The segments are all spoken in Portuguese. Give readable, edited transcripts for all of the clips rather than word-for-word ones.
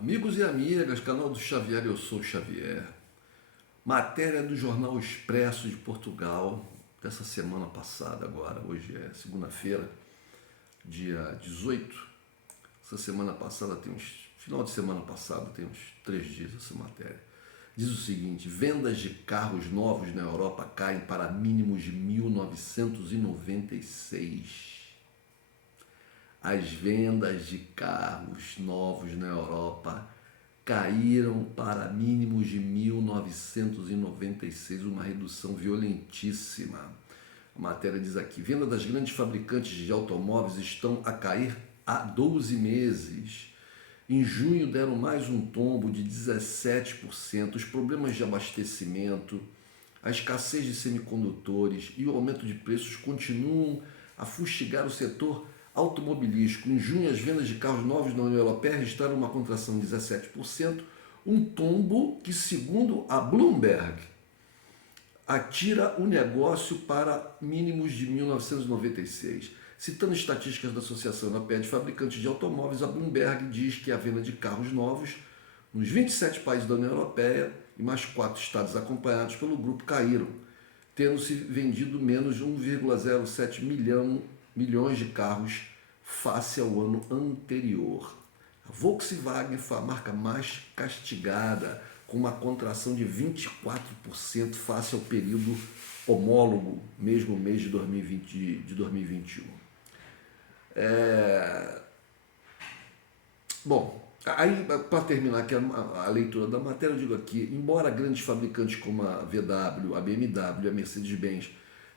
Amigos e amigas, canal do Xavier, eu sou o Xavier. Matéria do Jornal Expresso de Portugal, dessa semana passada agora, hoje é segunda-feira, dia 18. Essa semana passada final de semana passada tem uns 3 dias essa matéria. Diz o seguinte: vendas de carros novos na Europa caem para mínimos de 1996. As vendas de carros novos na Europa caíram para mínimos de 1996, uma redução violentíssima. A matéria diz aqui: venda das grandes fabricantes de automóveis estão a cair há 12 meses. Em junho deram mais um tombo de 17%. Os problemas de abastecimento, a escassez de semicondutores e o aumento de preços continuam a fustigar o setor automobilístico. Em junho, as vendas de carros novos na União Europeia registraram uma contração de 17%, um tombo que, segundo a Bloomberg, atira o negócio para mínimos de 1996. Citando estatísticas da Associação Europeia de Fabricantes de Automóveis, a Bloomberg diz que a venda de carros novos nos 27 países da União Europeia e mais 4 estados acompanhados pelo grupo caíram, tendo se vendido menos de 1,07 milhões de carros face ao ano anterior. A Volkswagen foi a marca mais castigada, com uma contração de 24% face ao período homólogo, mesmo mês de 2021. Bom, aí para terminar aqui a leitura da matéria, eu digo aqui: embora grandes fabricantes como a VW, a BMW e a Mercedes-Benz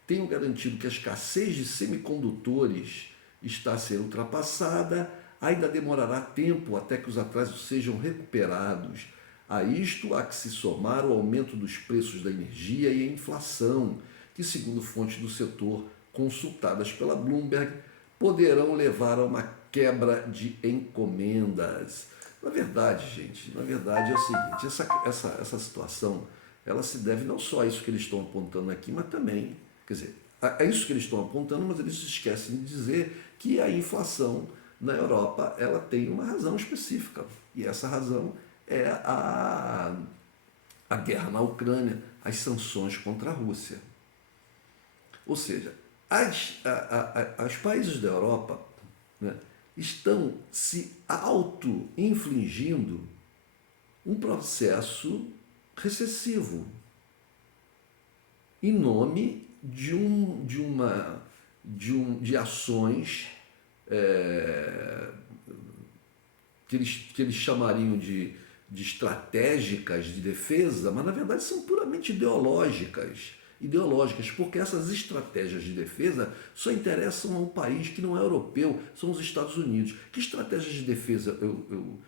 tenham garantido que a escassez de semicondutores está a ser ultrapassada, ainda demorará tempo até que os atrasos sejam recuperados. A isto há que se somar o aumento dos preços da energia e a inflação, que, segundo fontes do setor consultadas pela Bloomberg, poderão levar a uma quebra de encomendas. Na verdade, gente, é o seguinte: essa situação ela se deve não só a isso que eles estão apontando aqui, mas também, quer dizer, é isso que eles estão apontando, mas eles esquecem de dizer que a inflação na Europa ela tem uma razão específica. E essa razão é a guerra na Ucrânia, as sanções contra a Rússia. Ou seja, os países da Europa, né, estão se auto-infligindo um processo recessivo em nome de ações que eles chamariam de estratégicas de defesa, mas na verdade são puramente ideológicas, porque essas estratégias de defesa só interessam a um país que não é europeu, são os Estados Unidos. Que estratégias de defesa eu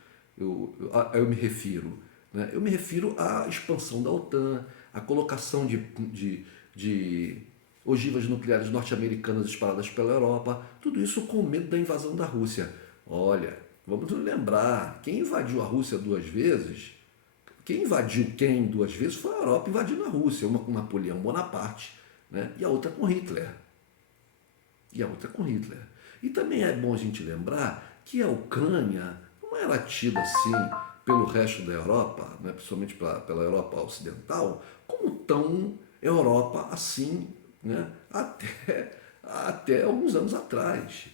me refiro? Né? Eu me refiro à expansão da OTAN, à colocação de ogivas nucleares norte-americanas espalhadas pela Europa, tudo isso com medo da invasão da Rússia. Olha, vamos lembrar, quem invadiu a Rússia 2 vezes, quem duas vezes foi a Europa invadindo a Rússia, uma com Napoleão Bonaparte, né? e a outra com Hitler. E também é bom a gente lembrar que a Ucrânia não era tida assim pelo resto da Europa, né? Principalmente pela Europa Ocidental, como tão Europa assim, né? até alguns anos atrás.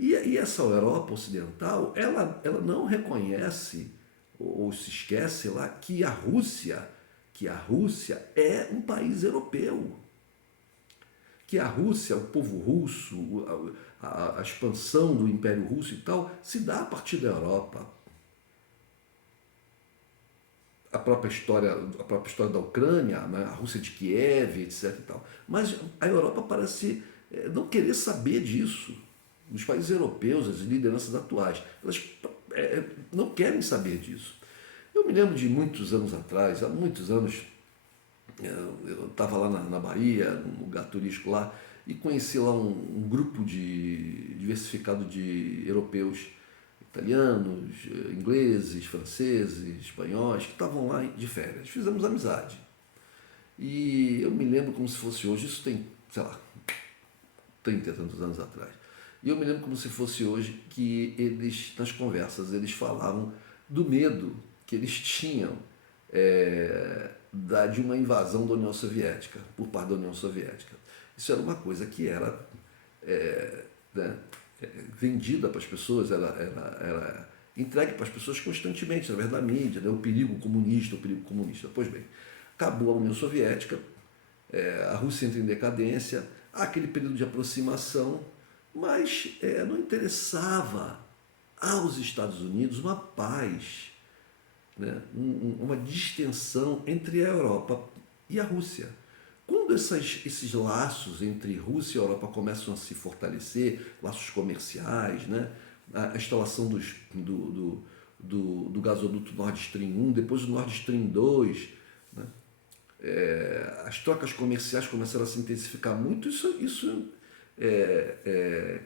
E essa Europa Ocidental, ela não reconhece ou se esquece lá que a Rússia é um país europeu. Que a Rússia, o povo russo, a expansão do Império Russo e tal, se dá a partir da Europa. A própria história da Ucrânia, né? A Rússia de Kiev, etc. E tal. Mas a Europa parece não querer saber disso. Os países europeus, as lideranças atuais, elas não querem saber disso. Eu me lembro de muitos anos atrás, há muitos anos, eu estava lá na Bahia, num lugar turístico lá, e conheci lá um grupo diversificado de europeus, italianos, ingleses, franceses, espanhóis, que estavam lá de férias. Fizemos amizade. E eu me lembro como se fosse hoje, isso tem, sei lá, 30 e tantos anos atrás. E eu me lembro como se fosse hoje que eles, nas conversas, eles falavam do medo que eles tinham de uma invasão da União Soviética, por parte da União Soviética. Isso era uma coisa que era né, vendida para as pessoas, era entregue para as pessoas constantemente, através da mídia, né, o perigo comunista, o perigo comunista. Pois bem, acabou a União Soviética, a Rússia entra em decadência, há aquele período de aproximação, mas não interessava aos Estados Unidos uma paz, né, uma distensão entre a Europa e a Rússia. Quando esses laços entre Rússia e Europa começam a se fortalecer, laços comerciais, né, a instalação do gasoduto Nord Stream 1, depois do Nord Stream 2, né, as trocas comerciais começaram a se intensificar muito, isso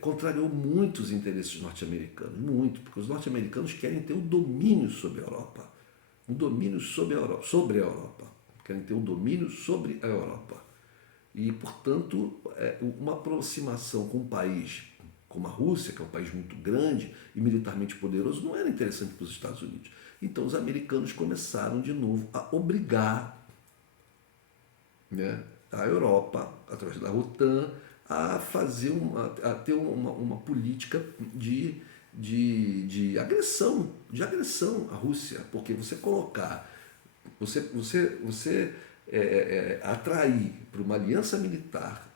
contrariou muito os interesses norte-americanos, muito, porque os norte-americanos querem ter o domínio sobre a Europa, o domínio sobre a Europa, querem ter o domínio sobre a Europa. E, portanto, uma aproximação com um país como a Rússia, que é um país muito grande e militarmente poderoso, não era interessante para os Estados Unidos. Então, os americanos começaram de novo a obrigar, né, a Europa, através da OTAN, a ter uma política de agressão à Rússia, porque você atrair para uma aliança militar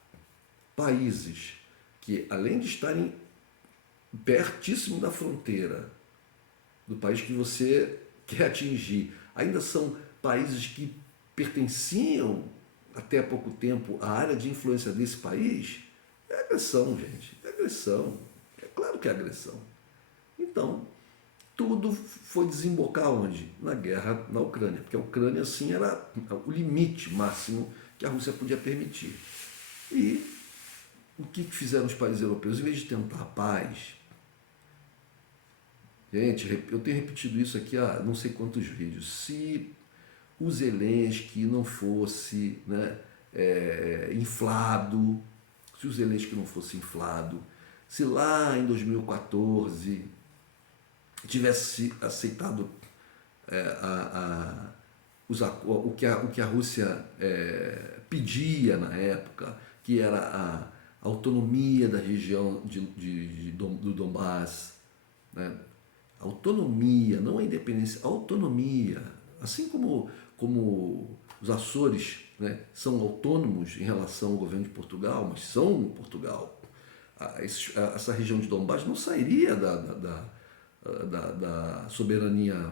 países que, além de estarem pertíssimo da fronteira do país que você quer atingir, ainda são países que pertenciam até há pouco tempo à área de influência desse país, é agressão, gente. É agressão. É claro que é agressão. Então, tudo foi desembocar onde? Na guerra na Ucrânia, porque a Ucrânia, assim, era o limite máximo que a Rússia podia permitir. E o que fizeram os países europeus? Em vez de tentar a paz, gente, eu tenho repetido isso aqui há não sei quantos vídeos, se o Zelensky não fosse, né, inflado, se o Zelensky não fosse inflado, se lá em 2014 tivesse aceitado o que a Rússia pedia na época, que era a autonomia da região do Donbass, né? Autonomia, não a independência, a autonomia. Assim como os Açores, né, são autônomos em relação ao governo de Portugal, mas são Portugal. Essa região de Donbass não sairia da soberania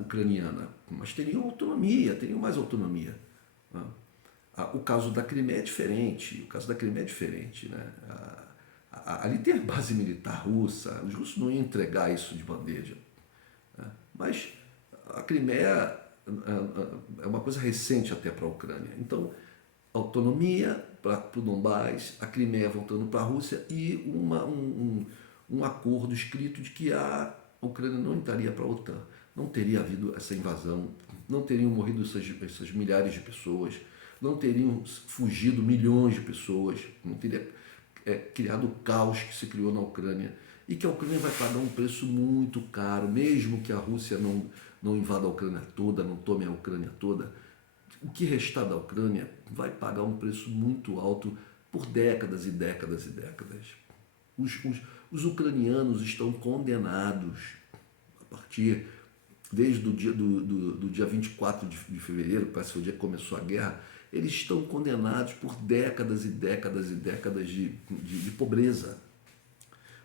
ucraniana, mas teriam autonomia, teriam mais autonomia, né? O caso da Crimeia é diferente, né? Ali tem a base militar russa, os russos não iam entregar isso de bandeja, né? Mas a Crimeia é uma coisa recente até para a Ucrânia. Então, autonomia para o Donbass, a Crimeia voltando para a Rússia e um acordo escrito de que a Ucrânia não entraria para a OTAN. Não teria havido essa invasão, não teriam morrido essas milhares de pessoas, não teriam fugido milhões de pessoas, não teria criado o caos que se criou na Ucrânia e que a Ucrânia vai pagar um preço muito caro, mesmo que a Rússia não invada a Ucrânia toda, não tome a Ucrânia toda. O que restar da Ucrânia vai pagar um preço muito alto por décadas e décadas e décadas. Os ucranianos estão condenados desde o dia 24 de fevereiro, parece que foi o dia que começou a guerra, eles estão condenados por décadas e décadas e décadas de pobreza.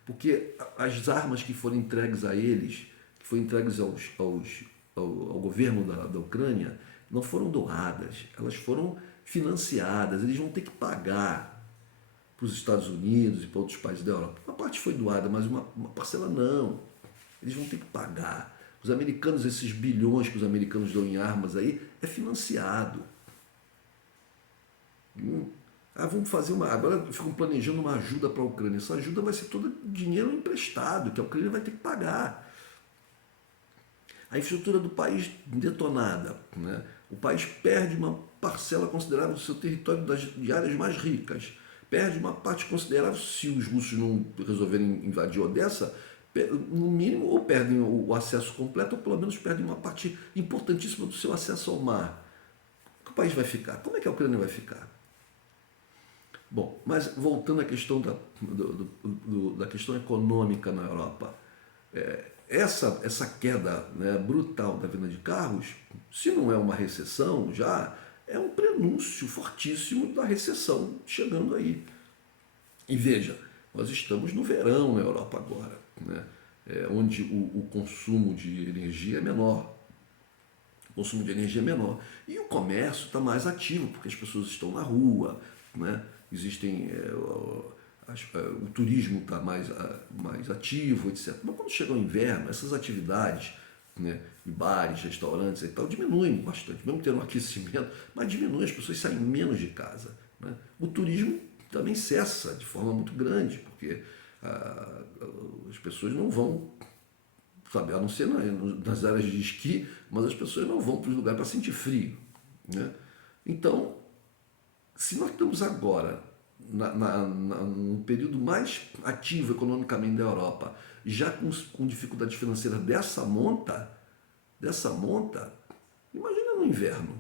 Porque as armas que foram entregues a eles, que foram entregues ao governo da Ucrânia, não foram doadas, elas foram financiadas, eles vão ter que pagar para os Estados Unidos e para outros países da Europa. Uma parte foi doada, mas uma parcela não. Eles vão ter que pagar. Os americanos, esses bilhões que os americanos dão em armas aí, é financiado. Vamos fazer agora ficam planejando uma ajuda para a Ucrânia. Essa ajuda vai ser todo dinheiro emprestado, que a Ucrânia vai ter que pagar. A infraestrutura do país detonada, né? O país perde uma parcela considerável do seu território de áreas mais ricas perde uma parte considerável se os russos não resolverem invadir Odessa, no mínimo, ou perdem o acesso completo, ou pelo menos perdem uma parte importantíssima do seu acesso ao mar. Como o país vai ficar? Como é que a Ucrânia vai ficar? Bom, mas voltando à questão da questão econômica na Europa, essa queda, né, brutal da venda de carros, se não é uma recessão, já é um prenúncio fortíssimo da recessão chegando aí. E veja, nós estamos no verão na Europa agora, né, onde o consumo de energia é menor. O consumo de energia é menor. E o comércio está mais ativo, porque as pessoas estão na rua, né? Existem, o turismo está mais ativo, etc. Mas quando chega o inverno, essas atividades, né, de bares, restaurantes e tal, diminuem bastante, mesmo tendo um aquecimento, mas diminui, as pessoas saem menos de casa, né? O turismo também cessa de forma muito grande, porque as pessoas não vão, sabe, a não ser nas áreas de esqui, mas as pessoas não vão para os lugares para sentir frio, né? Então, se nós estamos agora num período mais ativo economicamente da Europa, já com dificuldade financeira dessa monta, imagina no inverno.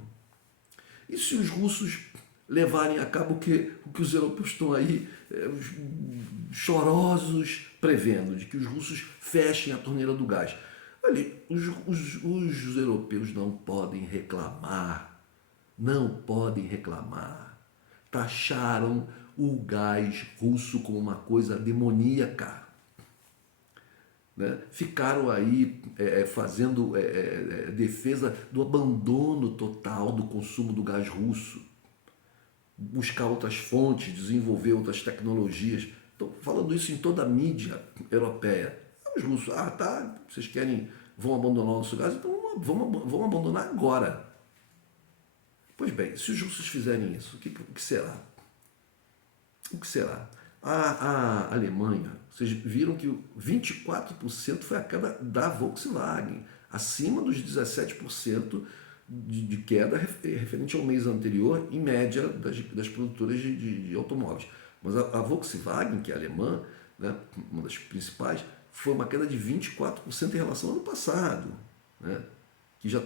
E se os russos levarem a cabo o que os europeus estão aí chorosos prevendo, de que os russos fechem a torneira do gás? Olha, os europeus não podem reclamar, não podem reclamar. Taxaram o gás russo como uma coisa demoníaca, né? Ficaram aí fazendo defesa do abandono total do consumo do gás russo, buscar outras fontes, desenvolver outras tecnologias. Estão falando isso em toda a mídia europeia. Os russos, tá, vocês vão abandonar o nosso gás, então vão abandonar agora. Pois bem, se os russos fizerem isso, o que será? O que será? A Alemanha, vocês viram que 24% foi a queda da Volkswagen, acima dos 17% de queda referente ao mês anterior, em média, das produtoras de automóveis. Mas a Volkswagen, que é alemã, né, uma das principais, foi uma queda de 24% em relação ao ano passado, né? Que já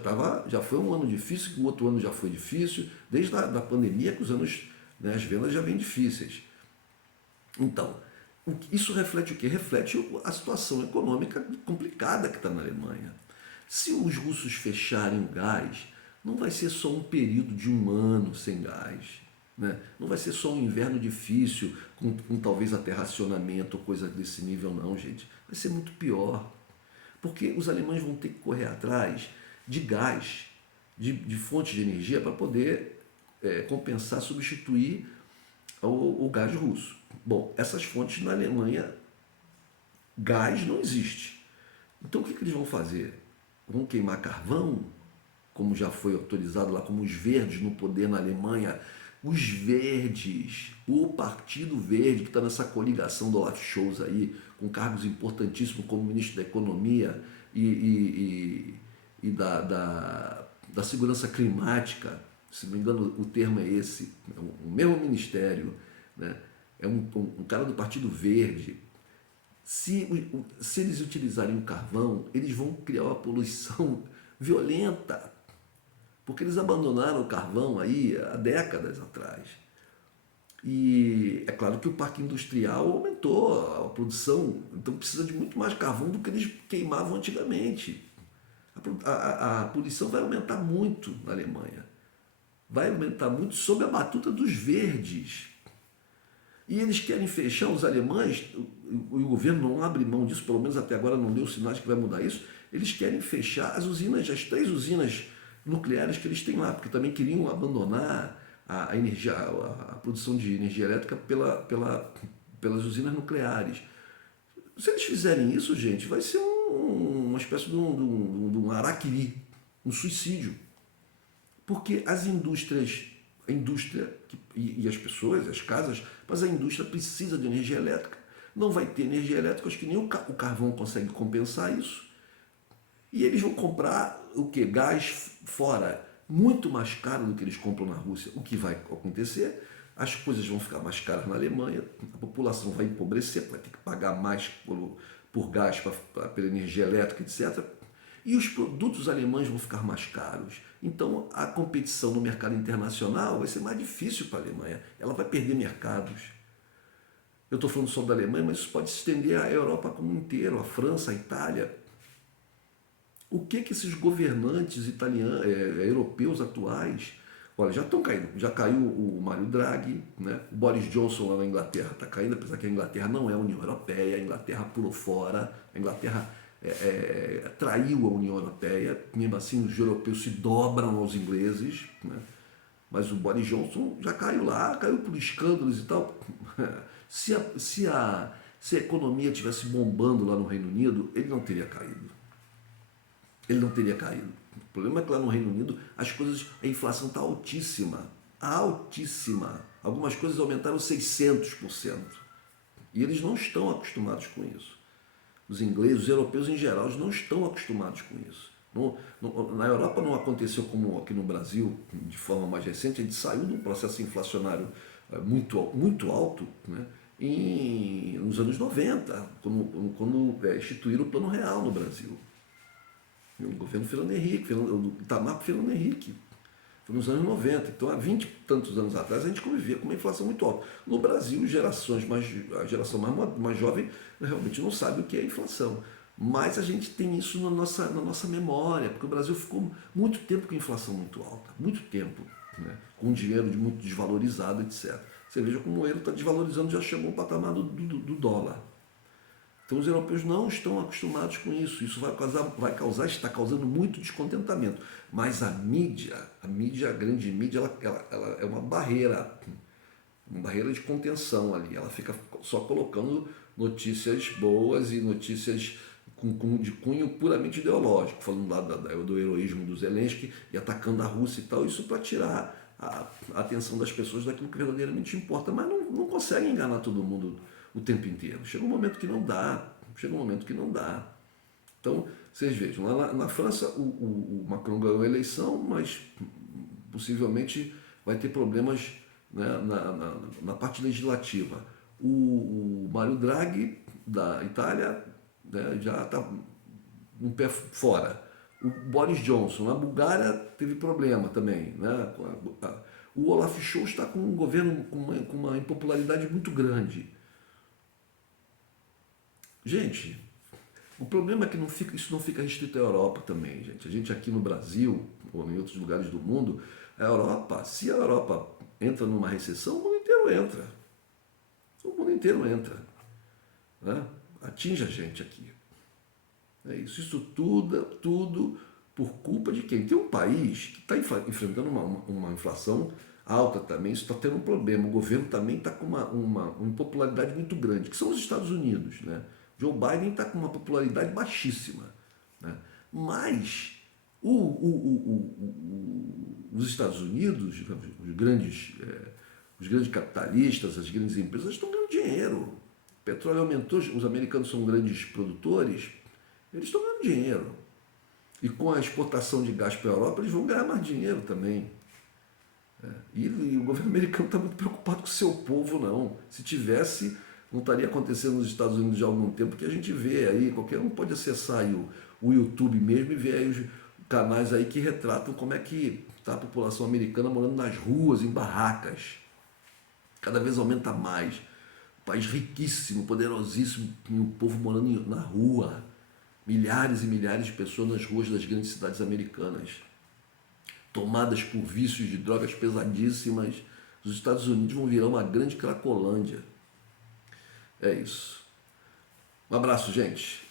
foi um ano difícil, que o outro ano já foi difícil, desde a pandemia que os anos, né, as vendas já vêm difíceis. Então, isso reflete o quê? Reflete a situação econômica complicada que está na Alemanha. Se os russos fecharem o gás, não vai ser só um período de um ano sem gás, né? Não vai ser só um inverno difícil, com talvez até racionamento ou coisa desse nível, não, gente. Vai ser muito pior, porque os alemães vão ter que correr atrás de gás, de fontes de energia para poder compensar, substituir o gás russo. Bom, essas fontes na Alemanha, gás não existe. Então o que eles vão fazer? Vão queimar carvão, como já foi autorizado lá, como os verdes no poder na Alemanha. Os verdes, o Partido Verde, que está nessa coligação do Olaf Scholz aí, com cargos importantíssimos como ministro da Economia e da Segurança Climática, se não me engano o termo é esse, o mesmo ministério, né? É um cara do Partido Verde. Se eles utilizarem o carvão, eles vão criar uma poluição violenta, porque eles abandonaram o carvão aí há décadas atrás. E é claro que o parque industrial aumentou a produção, então precisa de muito mais carvão do que eles queimavam antigamente. A poluição vai aumentar muito na Alemanha. Vai aumentar muito sob a batuta dos verdes. E eles querem fechar, os alemães, o governo não abre mão disso, pelo menos até agora não deu sinais que vai mudar isso, eles querem fechar as 3 usinas nucleares que eles têm lá, porque também queriam abandonar a energia, a produção de energia elétrica pelas usinas nucleares. Se eles fizerem isso, gente, vai ser uma espécie de um araquiri, um suicídio. Porque as indústrias, a indústria e as pessoas, as casas, mas a indústria precisa de energia elétrica. Não vai ter energia elétrica, acho que nem o carvão consegue compensar isso. E eles vão comprar o que? Gás fora, muito mais caro do que eles compram na Rússia. O que vai acontecer? as coisas vão ficar mais caras na Alemanha, a população vai empobrecer, vai ter que pagar mais por gás, pela energia elétrica, etc. E os produtos alemães vão ficar mais caros. Então a competição no mercado internacional vai ser mais difícil para a Alemanha. Ela vai perder mercados. Eu estou falando só da Alemanha, mas isso pode se estender à Europa como um inteiro, a França, a Itália. O que esses governantes italianos, europeus atuais, olha, já estão caindo. Já caiu o Mário Draghi, né? O Boris Johnson lá na Inglaterra está caindo, apesar que a Inglaterra não é a União Europeia, a Inglaterra pulou fora, a Inglaterra traiu a União Europeia, mesmo assim os europeus se dobram aos ingleses, né? Mas o Boris Johnson já caiu lá, caiu por escândalos e tal. Se a economia estivesse bombando lá no Reino Unido, ele não teria caído. Ele não teria caído. O problema é que lá no Reino Unido a inflação está altíssima. Altíssima. Algumas coisas aumentaram 600%. E eles não estão acostumados com isso. Os ingleses, os europeus em geral, eles não estão acostumados com isso. Na Europa não aconteceu como aqui no Brasil, de forma mais recente, a gente saiu de um processo inflacionário muito alto, né, nos anos 90, quando instituíram o Plano Real no Brasil. O governo Fernando Henrique, o Itamar Fernando Henrique. Foi nos anos 90. Então, há 20 e tantos anos atrás, a gente convivia com uma inflação muito alta. No Brasil, a geração mais jovem realmente não sabe o que é inflação. Mas a gente tem isso na nossa memória, porque o Brasil ficou muito tempo com inflação muito alta. Muito tempo. Né? Com dinheiro muito desvalorizado, etc. Você veja como o euro está desvalorizando, já chegou ao patamar do dólar. Então os europeus não estão acostumados com isso. Isso está causando muito descontentamento. Mas a grande mídia, ela é uma barreira de contenção ali. Ela fica só colocando notícias boas e notícias de cunho puramente ideológico, falando lá do heroísmo do Zelensky e atacando a Rússia e tal, isso para tirar a atenção das pessoas daquilo que verdadeiramente importa. Mas não consegue enganar todo mundo o tempo inteiro. Chega um momento que não dá. Então, vocês vejam, lá na França o Macron ganhou a eleição, mas possivelmente vai ter problemas, né, na parte legislativa. O Mário Draghi, da Itália, né, já está um pé fora. O Boris Johnson, na Bulgária, teve problema também. Né? O Olaf Scholz está com um governo com uma impopularidade muito grande. Gente, o problema é que isso não fica restrito à Europa também, gente. A gente aqui no Brasil, ou em outros lugares do mundo, se a Europa entra numa recessão, o mundo inteiro entra. O mundo inteiro entra. Né? Atinge a gente aqui. É isso. Isso tudo por culpa de quem? Tem um país que está enfrentando uma inflação alta também, isso está tendo um problema. O governo também está com uma impopularidade muito grande, que são os Estados Unidos, né? Joe Biden está com uma popularidade baixíssima. Né? Mas os Estados Unidos, os grandes capitalistas, as grandes empresas estão ganhando dinheiro. O petróleo aumentou, os americanos são grandes produtores, eles estão ganhando dinheiro. E com a exportação de gás para a Europa, eles vão ganhar mais dinheiro também. E o governo americano está muito preocupado com o seu povo, não. Se tivesse, não estaria acontecendo nos Estados Unidos já há algum tempo, que a gente vê aí, qualquer um pode acessar aí o YouTube mesmo e ver aí os canais aí que retratam como é que está a população americana morando nas ruas, em barracas. Cada vez aumenta mais. País riquíssimo, poderosíssimo, e o povo morando na rua. Milhares e milhares de pessoas nas ruas das grandes cidades americanas, tomadas por vícios de drogas pesadíssimas. Os Estados Unidos vão virar uma grande cracolândia. É isso. Um abraço, gente.